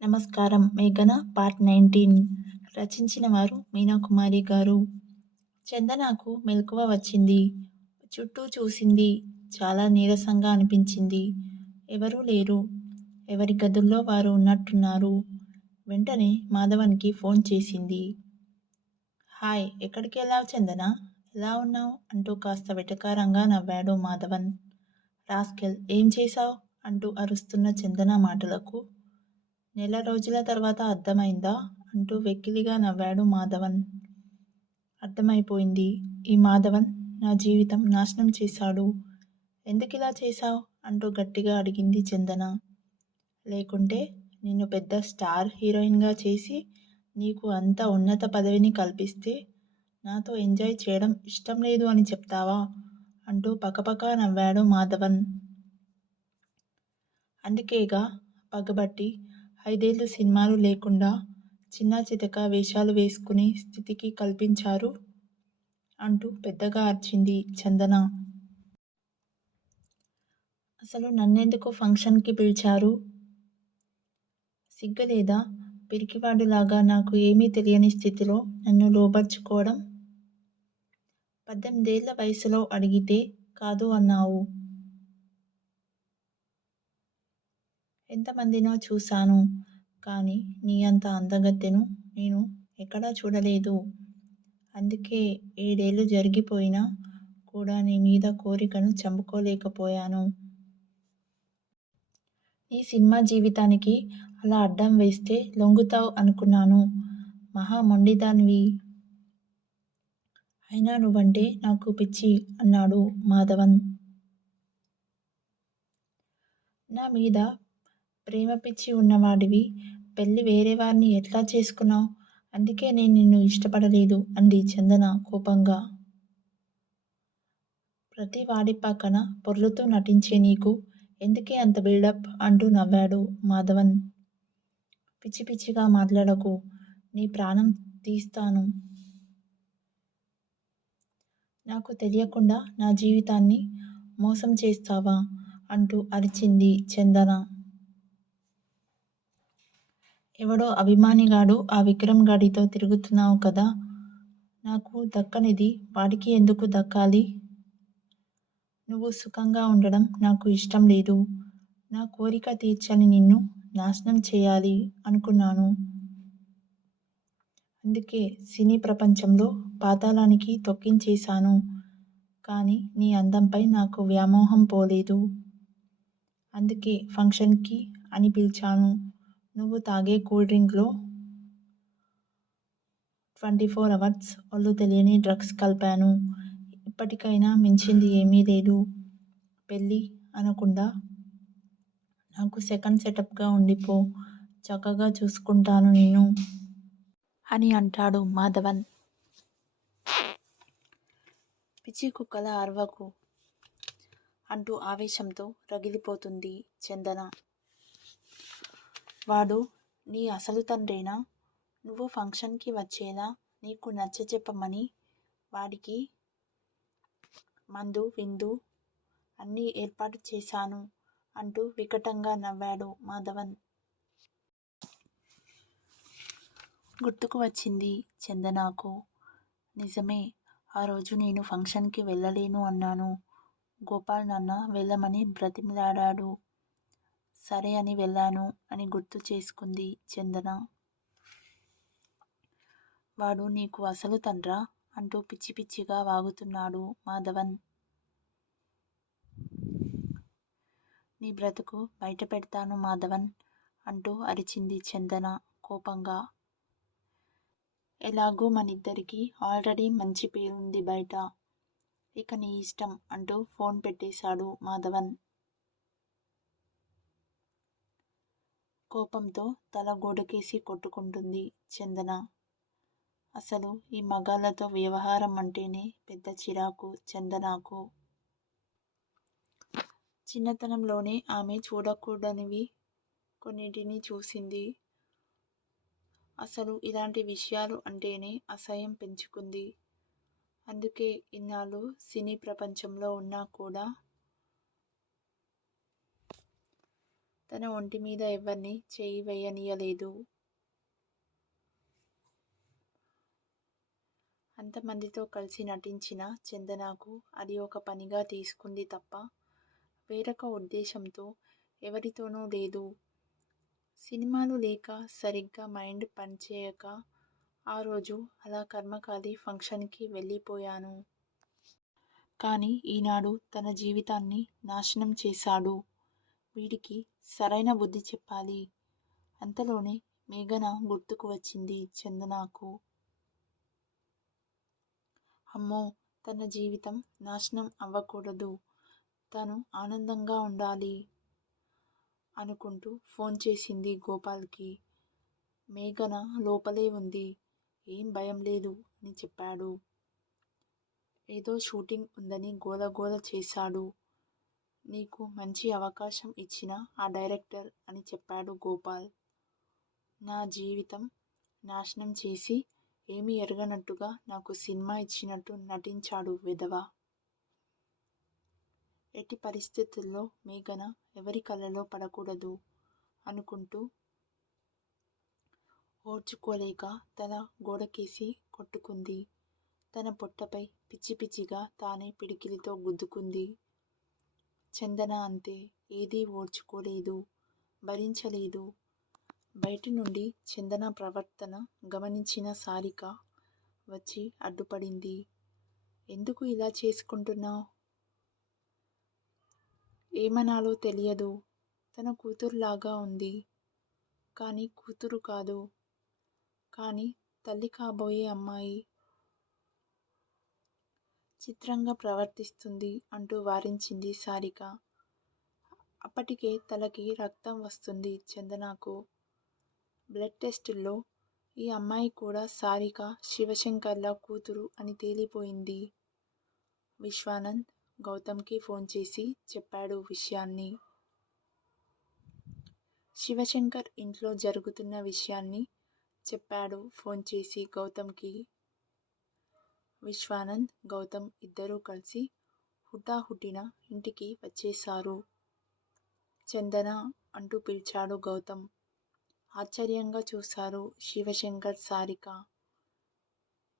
నమస్కారం. 'మేఘన' పార్ట్ 19 రచించిన వారు మీనాకుమారి గారు. చందనకు మెలకువ వచ్చింది. చుట్టూ చూసింది. చాలా నీరసంగా అనిపించింది. ఎవరూ లేరు. ఎవరి గదుల్లో వారు ఉన్నట్టున్నారు. వెంటనే మాధవన్కి ఫోన్ చేసింది. హాయ్, ఎక్కడికెళ్ళావ్ చందనా? ఎలా ఉన్నావ్? అంటూ కాస్త వెటకారంగా నవ్వాడు మాధవన్. రాస్కెల్, ఏం చేశావ్? అంటూ అరుస్తున్న చందన మాటలకు నెల రోజుల తర్వాత అర్థమైందా? అంటూ వెకిలిగా నవ్వాడు మాధవన్. అర్థమైపోయింది. ఈ మాధవన్ నా జీవితం నాశనం చేశాడు. ఎందుకిలా చేశావ్? అంటూ గట్టిగా అడిగింది చందన. లేకుంటే నిన్ను పెద్ద స్టార్ హీరోయిన్గా చేసి నీకు అంత ఉన్నత పదవిని కల్పిస్తే నాతో ఎంజాయ్ చేయడం ఇష్టం లేదు అని చెప్తావా? అంటూ పకపకా నవ్వాడు మాధవన్. అందుకేగా పగబట్టి 5 ఏళ్లు సినిమాలు లేకుండా చిన్నా చితక వేషాలు వేసుకునే స్థితికి కల్పించారు అంటూ పెద్దగా అరిచింది చందన. అసలు నన్నెందుకు ఫంక్షన్కి పిలిచారు? సిగ్గులేదా? పిరికివాడిలాగా నాకు ఏమీ తెలియని స్థితిలో నన్ను లోబర్చుకోవడం? 18 ఏళ్ల వయసులో అడిగితే కాదు అన్నావు. ఎంతమందినో చూశాను, కానీ నీ అంత అందగత్తెను నేను ఎక్కడా చూడలేదు. అందుకే 7 ఏళ్లు జరిగిపోయినా కూడా నీ మీద కోరికను చంపుకోలేకపోయాను. నీ సినిమా జీవితానికి అలా అడ్డం వేస్తే లొంగుతావ్ అనుకున్నాను. మహా మొండిదానివి. అయినా నువ్వంటే నాకు పిచ్చి అన్నాడు మాధవన్. నా మీద ప్రేమ పిచ్చి ఉన్నవాడివి పెళ్ళి వేరే వారిని ఎట్లా చేసుకున్నావ్? అందుకే నేను నిన్ను ఇష్టపడలేదు అంది చందన కోపంగా. ప్రతి వాడి పక్కన పొర్లుతూ నటించే నీకు ఎందుకే అంత బిల్డప్? అంటూ నవ్వాడు మాధవన్. పిచ్చి పిచ్చిగా మాట్లాడకు, నీ ప్రాణం తీస్తాను. నాకు తెలియకుండా నా జీవితాన్ని మోసం చేస్తావా? అంటూ అరిచింది చందన. ఎవడో అభిమానిగాడు ఆ విక్రమ్ గాడితో తిరుగుతున్నావు కదా, నాకు దక్కనిది వాడికి ఎందుకు దక్కాలి? నువ్వు సుఖంగా ఉండడం నాకు ఇష్టం లేదు. నా కోరిక తీర్చని నిన్ను నాశనం చేయాలి అనుకున్నాను. అందుకే సినీ ప్రపంచంలో పాతాళానికి తొక్కించేశాను. కానీ నీ అందంపై నాకు వ్యామోహం పోలేదు. అందుకే ఫంక్షన్కి అని పిలిచాను. నువ్వు తాగే కూల్ డ్రింక్లో 24 అవర్స్ ఒళ్ళు తెలియని డ్రగ్స్ కలిపాను. ఇప్పటికైనా మించింది ఏమీ లేదు. పెళ్ళి అనకుండా నాకు సెకండ్ సెటప్గా ఉండిపో. చక్కగా చూసుకుంటాను నిన్ను అని అంటాడు మాధవన్. పిచ్చి కుక్కలా అరవకు అంటూ ఆవేశంతో రగిలిపోతుంది చందన. వాడు నీ అసలు తండ్రేనా? నువ్వు ఫంక్షన్కి వచ్చేలా నీకు నచ్చచెప్పమని వాడికి మందు విందు అన్నీ ఏర్పాటు చేశాను అంటూ వికటంగా నవ్వాడు మాధవన్. గుర్తుకు వచ్చింది చందనకు. నిజమే, ఆ రోజు నేను ఫంక్షన్కి వెళ్ళలేను అన్నాను. గోపాల్ నాన్న వెళ్ళమని బ్రతిమిలాడాడు. సరే అని వెళ్ళాను అని గుర్తు చేసుకుంది చందన. వాడు నీకు అసలు తండ్రా? అంటూ పిచ్చి పిచ్చిగా వాగుతున్నాడు మాధవన్. నీ బ్రతుకు బయట పెడతాను మాధవన్ అంటూ అరిచింది చందన కోపంగా. ఎలాగూ మనిద్దరికీ ఆల్రెడీ మంచి పేరుంది బయట. ఇక నీ ఇష్టం అంటూ ఫోన్ పెట్టేశాడు మాధవన్. కోపంతో తల గోడకేసి కొట్టుకుంటుంది చందన. అసలు ఈ మగాళ్ళతో వ్యవహారం అంటేనే పెద్ద చిరాకు చందనకు. చిన్నతనంలోనే ఆమె చూడకూడనివి కొన్నింటిని చూసింది. అసలు ఇలాంటి విషయాలు అంటేనే అసహ్యం పెంచుకుంది. అందుకే ఇన్నాళ్ళు సినీ ప్రపంచంలో ఉన్నా కూడా తన ఒంటి మీద ఎవ్వరినీ చేయి వేయనీయలేదు. అంతమందితో కలిసి నటించిన చందనకు అది ఒక పనిగా తీసుకుంది తప్ప వేరొక ఉద్దేశంతో ఎవరితోనూ లేదు. సినిమాలు లేక సరిగ్గా మైండ్ పనిచేయక ఆ రోజు అలా కర్మకాలి ఫంక్షన్కి వెళ్ళిపోయాను. కానీ ఈనాడు తన జీవితాన్ని నాశనం చేశాడు. వీడికి సరైన బుద్ధి చెప్పాలి. అంతలోనే మేఘన గుర్తుకు వచ్చింది చందనకు. అమ్మో, తన జీవితం నాశనం అవ్వకూడదు, తను ఆనందంగా ఉండాలి అనుకుంటూ ఫోన్ చేసింది గోపాల్కి. మేఘన లోపలే ఉంది. ఏం భయం లేదు అని చెప్పాడు. ఏదో షూటింగ్ ఉందని గోలగోల చేశాడు. నీకు మంచి అవకాశం ఇచ్చిన ఆ డైరెక్టర్ అని చెప్పాడు గోపాల్. నా జీవితం నాశనం చేసి ఏమీ ఎరగనట్టుగా నాకు సినిమా ఇచ్చినట్టు నటించాడు వెధవ. ఎట్టి పరిస్థితుల్లో మేఘన ఎవరి కళ్ళలో పడకూడదు అనుకుంటూ ఓర్చుకోలేక తల గోడకేసి కొట్టుకుంది. తన పొట్టపై పిచ్చి పిచ్చిగా తానే పిడికిలితో గుద్దుకుంది. చందన అంతే, ఏదీ ఓర్చుకోలేదు, భరించలేదు. బయటి నుండి చందన ప్రవర్తన గమనించిన సారిక వచ్చి అడ్డుపడింది. ఎందుకు ఇలా చేసుకుంటున్నావు? ఏమనాలో తెలియదు. తన కూతురులాగా ఉంది, కానీ కూతురు కాదు, కానీ తల్లి కాబోయే అమ్మాయి. చిత్రంగా ప్రవర్తిస్తుంది అంటూ వారించింది సారిక. అప్పటికే తలకి రక్తం వస్తుంది చందనకు. బ్లడ్ టెస్టుల్లో ఈ అమ్మాయి కూడా సారిక శివశంకర్ల కూతురు అని తేలిపోయింది. విశ్వానంద్ గౌతమ్కి ఫోన్ చేసి చెప్పాడు విషయాన్ని. శివశంకర్ ఇంట్లో జరుగుతున్న విషయాన్ని చెప్పాడు ఫోన్ చేసి గౌతమ్కి. విశ్వానంద్, గౌతమ్ ఇద్దరూ కలిసి హుటాహుటిన ఇంటికి వచ్చేశారు. చందన అంటూ పిలిచాడు గౌతమ్. ఆశ్చర్యంగా చూశారు శివశంకర్, సారిక.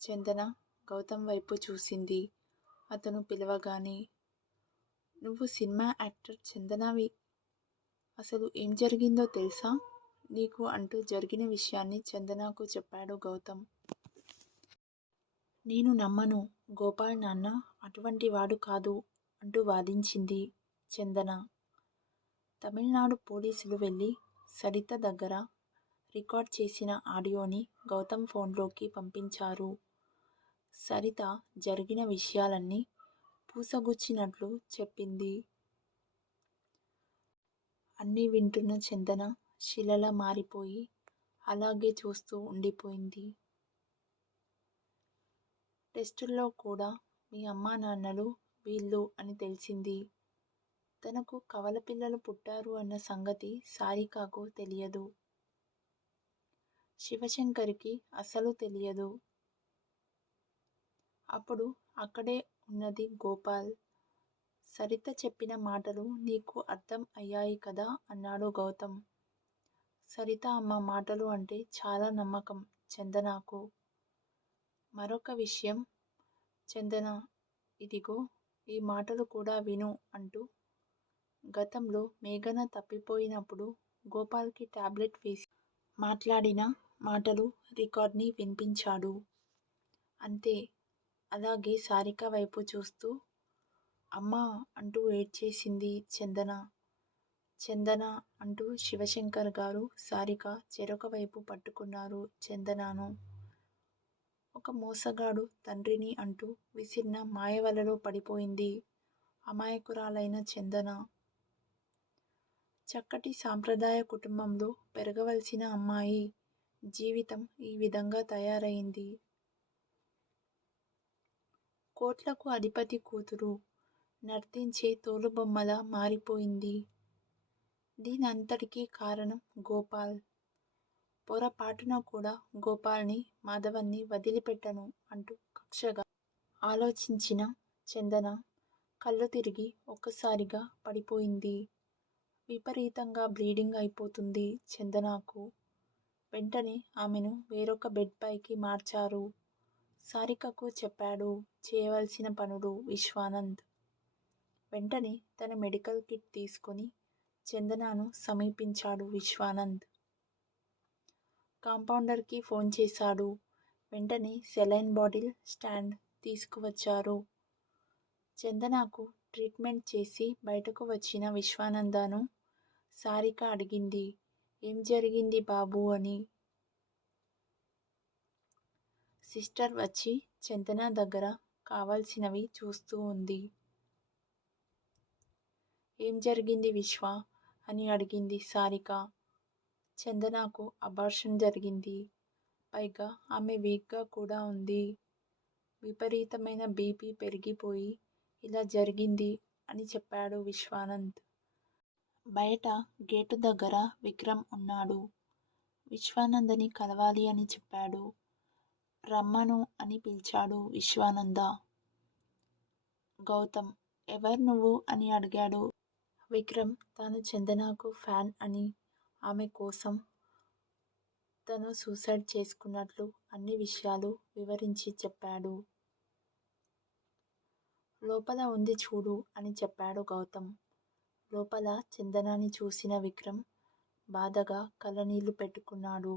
చందన గౌతమ్ వైపు చూసింది. అతను పిలవగానే, నువ్వు సినిమా యాక్టర్ చందనవి, అసలు ఏం జరిగిందో తెలుసా నీకు అంటూ జరిగిన విషయాన్ని చందనకు చెప్పాడు గౌతమ్. నేను నమ్మను, గోపాల్ నాన్న అటువంటి వాడు కాదు అంటూ వాదించింది చందన. తమిళనాడు పోలీసులు వెళ్ళి సరిత దగ్గర రికార్డ్ చేసిన ఆడియోని గౌతమ్ ఫోన్లోకి పంపించారు. సరిత జరిగిన విషయాలన్నీ పూసగుచ్చినట్లు చెప్పింది. అన్నీ వింటున్న చందన శిలలా మారిపోయి అలాగే చూస్తూ ఉండిపోయింది. టెస్టుల్లో కూడా మీ అమ్మా నాన్నలు వీళ్ళు అని తెలిసింది. తనకు కవల పిల్లలు పుట్టారు అన్న సంగతి సారికకు తెలియదు. శివశంకర్కి అసలు తెలియదు. అప్పుడు అక్కడే ఉన్నది గోపాల్. సరిత చెప్పిన మాటలు నీకు అర్థం అయ్యాయి కదా అన్నాడు గౌతమ్. సరిత అమ్మ మాటలు అంటే చాలా నమ్మకం చందనకు. మరొక విషయం చందన, ఇదిగో ఈ మాటలు కూడా విను అంటూ గతంలో మేఘన తప్పిపోయినప్పుడు గోపాల్కి టాబ్లెట్ వేసి మాట్లాడిన మాటలు రికార్డ్ని వినిపించాడు. అంతే, అలాగే సారిక వైపు చూస్తూ అమ్మా అంటూ ఏడ్చేసింది చందన. చందన అంటూ శివశంకర్ గారు, సారిక చెరొక వైపు పట్టుకున్నారు చందనను. ఒక మోసగాడు తండ్రిని అంటూ విసిరిన మాయవలలో పడిపోయింది అమాయకురాలైన చందన. చక్కటి సాంప్రదాయ కుటుంబంలో పెరగవలసిన అమ్మాయి జీవితం ఈ విధంగా తయారైంది. కోట్లకు అధిపతి కూతురు నర్తించే తోలుబొమ్మలా మారిపోయింది. దీనంతటికీ కారణం గోపాల్. పొరపాటున కూడా గోపాల్ని, మాధవన్ని వదిలిపెట్టను అంటూ కక్షగా ఆలోచించిన చందన కళ్ళు తిరిగి ఒక్కసారిగా పడిపోయింది. విపరీతంగా బ్లీడింగ్ అయిపోతుంది చందనకు. వెంటనే ఆమెను వేరొక బెడ్ పైకి మార్చారు. సారికకు చెప్పాడు చేయవలసిన పనులు విశ్వానంద్. వెంటనే తన మెడికల్ కిట్ తీసుకొని చందనను సమీపించాడు విశ్వానంద్. కాంపౌండర్కి ఫోన్ చేశాడు. వెంటనే సెలైన్ బాటిల్, స్టాండ్ తీసుకువచ్చారు. చందనకు ట్రీట్మెంట్ చేసి బయటకు వచ్చిన విశ్వానందను సారిక అడిగింది, ఏం జరిగింది బాబూ అని. సిస్టర్ వచ్చి చందన దగ్గర కావాల్సినవి చూస్తూ ఉంది. ఏం జరిగింది విశ్వ అని అడిగింది సారిక. చందనకు అబార్షన్ జరిగింది. పైగా ఆమె వీక్గా కూడా ఉంది. విపరీతమైన బీపీ పెరిగిపోయి ఇలా జరిగింది అని చెప్పాడు విశ్వానంద్. బయట గేటు దగ్గర విక్రమ్ ఉన్నాడు. విశ్వానందని కలవాలి అని చెప్పాడు. రమ్మను అని పిలిచాడు విశ్వానంద. గౌతమ్, ఎవరు నువ్వు అని అడిగాడు. విక్రమ్ తాను చందనకు ఫ్యాన్ అని, ఆమె కోసం తను సూసైడ్ చేసుకున్నట్లు అన్ని విషయాలు వివరించి చెప్పాడు. లోపల ఉంది చూడు అని చెప్పాడు గౌతమ్. లోపల చందనాన్ని చూసిన విక్రమ్ బాధగా కళ్ళనీళ్లు పెట్టుకున్నాడు.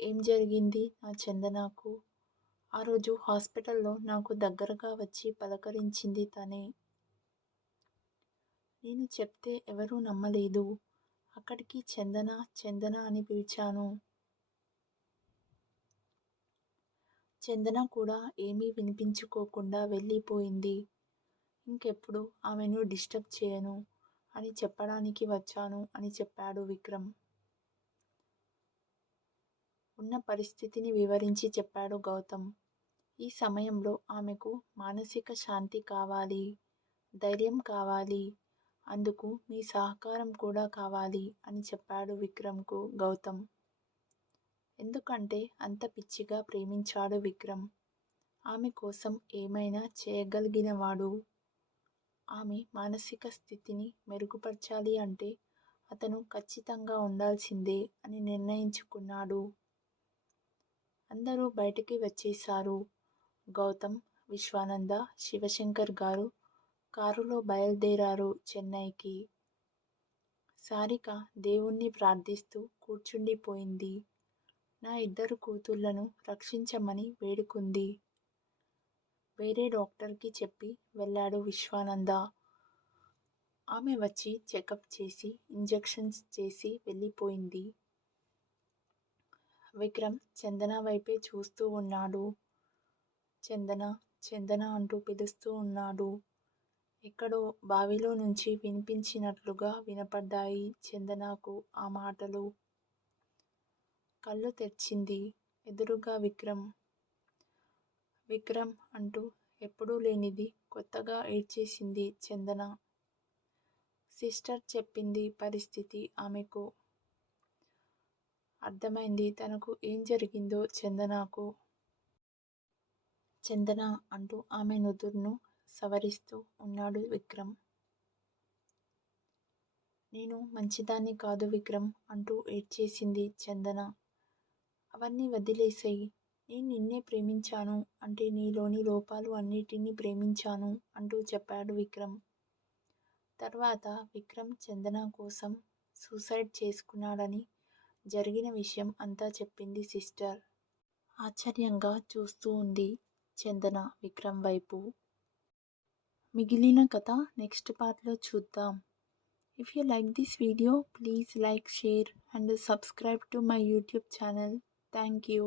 ఏం జరిగింది నా చందనకు? ఆ రోజు హాస్పిటల్లో నాకు దగ్గరగా వచ్చి పలకరించింది తనే. నేను చెప్తే ఎవరూ నమ్మలేదు. అక్కడికి చందన చందన అని పిలిచాను. చందన కూడా ఏమీ వినిపించుకోకుండా వెళ్ళిపోయింది. ఇంకెప్పుడు ఆమెను డిస్టర్బ్ చేయను అని చెప్పడానికి వచ్చాను అని చెప్పాడు విక్రమ్. ఉన్న పరిస్థితిని వివరించి చెప్పాడు గౌతమ్. ఈ సమయంలో ఆమెకు మానసిక శాంతి కావాలి, ధైర్యం కావాలి. అందుకు మీ సహకారం కూడా కావాలి అని చెప్పాడు విక్రమ్కు గౌతమ్. ఎందుకంటే అంత పిచ్చిగా ప్రేమించాడు విక్రమ్. ఆమె కోసం ఏమైనా చేయగలిగినవాడు. ఆమె మానసిక స్థితిని మెరుగుపరచాలి అంటే అతను ఖచ్చితంగా ఉండాల్సిందే అని నిర్ణయించుకున్నాడు. అందరూ బయటికి వచ్చేశారు. గౌతమ్, విశ్వానంద, శివశంకర్ గారు కారులో బయలుదేరారు చెన్నైకి. సారిక దేవుణ్ణి ప్రార్థిస్తూ కూర్చుండిపోయింది. నా ఇద్దరు కూతుళ్లను రక్షించమని వేడుకుంది. వేరే డాక్టర్కి చెప్పి వెళ్ళాడు విశ్వానంద. ఆమె వచ్చి చెకప్ చేసి ఇంజెక్షన్స్ చేసి వెళ్ళిపోయింది. విక్రమ్ చందన వైపే చూస్తూ ఉన్నాడు. చందన చందన అంటూ పిలుస్తూ ఉన్నాడు. ఎక్కడో బావిలో నుంచి వినిపించినట్లుగా వినపడ్డాయి చందనకు ఆ మాటలు. కళ్ళు తెరిచింది. ఎదురుగా విక్రమ్. విక్రమ్ అంటూ ఎప్పుడూ లేనిది కొత్తగా ఏడ్చేసింది చందన. సిస్టర్ చెప్పింది పరిస్థితి ఆమెకు. అర్థమైంది తనకు ఏం జరిగిందో చందనకు. చందన అంటూ ఆమె నుదురును సవరిస్తూ ఉన్నాడు విక్రమ్. నేను మంచిదాన్ని కాదు విక్రమ్ అంటూ ఏడ్చేసింది చందన. అవన్నీ వదిలేసేయ్. నేను నిన్నే ప్రేమించాను అంటే నీలోని లోపాలు అన్నిటినీ ప్రేమించాను అంటూ చెప్పాడు విక్రమ్. తర్వాత విక్రమ్ చందన కోసం సూసైడ్ చేసుకున్నాడని జరిగిన విషయం అంతా చెప్పింది సిస్టర్. ఆశ్చర్యంగా చూస్తూ ఉంది చందన విక్రమ్ వైపు. మిగిలిన కథ నెక్స్ట్ పార్ట్లో చూద్దాం. If you like this video, please like, share and subscribe to my YouTube channel. Thank you.